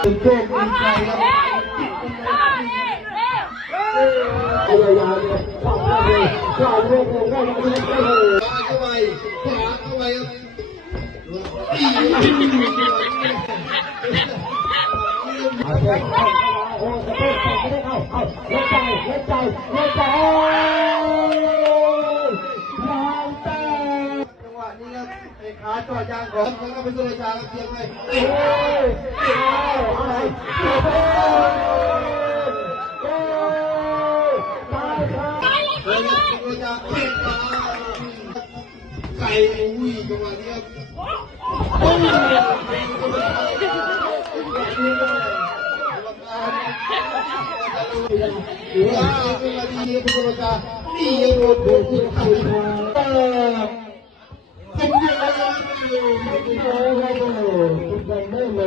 เป็นโชคดีใจครับพยายามเลยเข้าเลยเข้าเลยเข้าไปขวาเข้าไปครับโอ้สเปซไม่ได้เอาเล่นใจเล่นใจเล่นใจน้ำตาจังหวะนี้ครับไอ้ขาจอดยางของแล้วก็เป็นสุรชาครับเพียงไว้โอ้ยอะไรตายสุรชาเตะมาไก่อุ้ยจังหวะนี้ครับโอ้ยหรือว่าเป็นนาทีเป็นโอกาสนี่ยังโดนโดนที่เข้าไปผมยังไม่รู้